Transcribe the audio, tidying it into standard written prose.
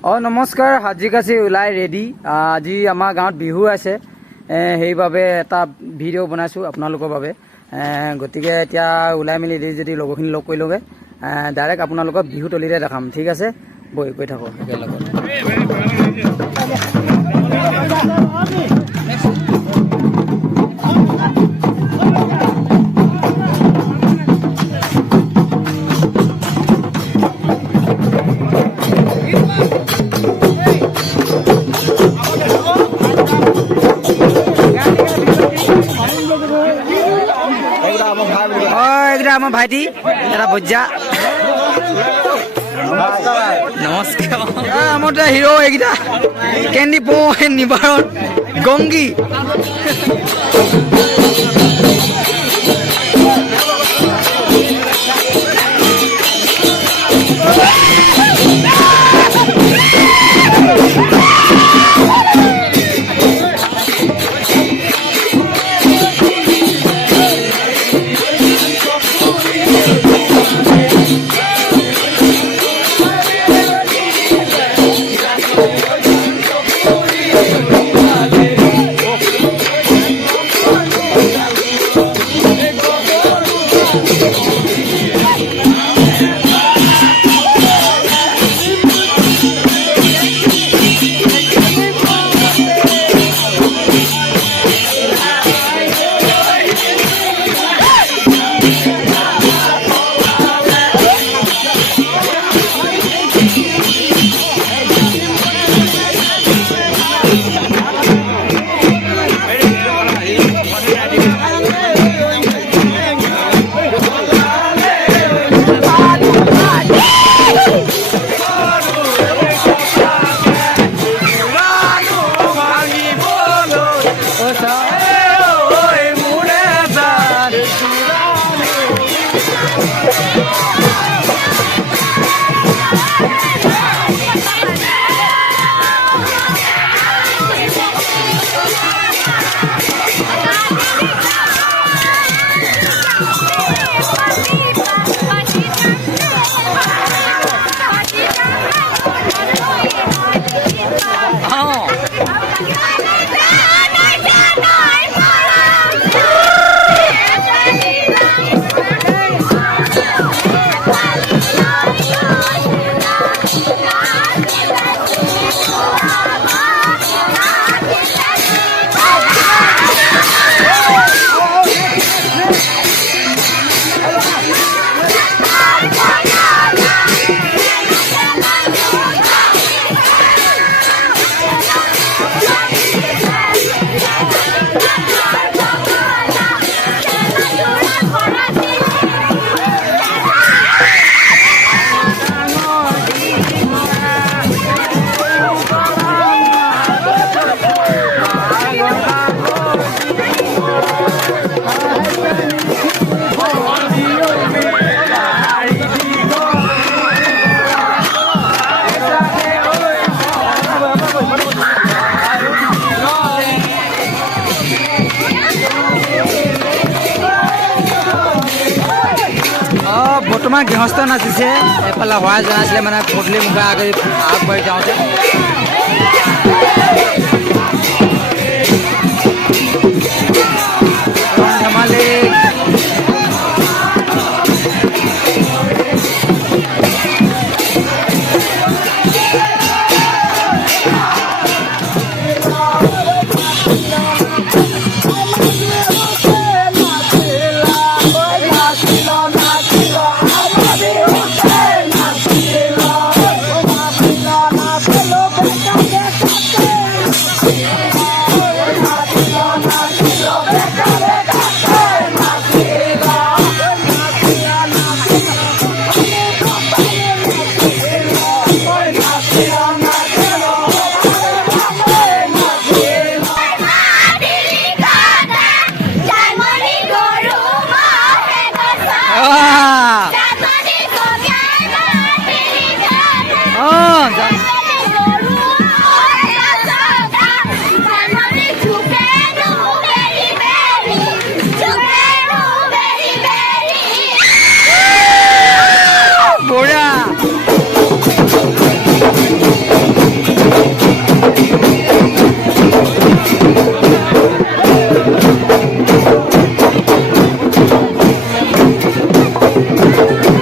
নমস্কাৰ, হাজিকাচি ওলাই ৰেডি। আজি আমাৰ গাঁৱত বিহু আছে, সেইবাবে এটা ভিডিঅ' বনাইছোঁ আপোনালোকৰ বাবে। গতিকে এতিয়া ওলাই মেলি যদি লগৰখিনি লগ কৰি লওঁগৈ, ডাইৰেক্ট আপোনালোকক বিহুতলিতে দেখাম। ঠিক আছে, বৈ গৈ থাকোঁ একেলগত। আমার ভাইটি এটা বজ্জা নমস্কাৰ। আমার হিরো এইকেইটা কেন্দি পো নিবারণ গঙ্গী বৰ্তমান গৃহস্থ নাচিছে, এফালে হোৱাই জনাইছিলে মানে পদূলি মুখা আগবাঢ়ি যাওঁতে। ধেমালি বঢ়িয়া পাতিম।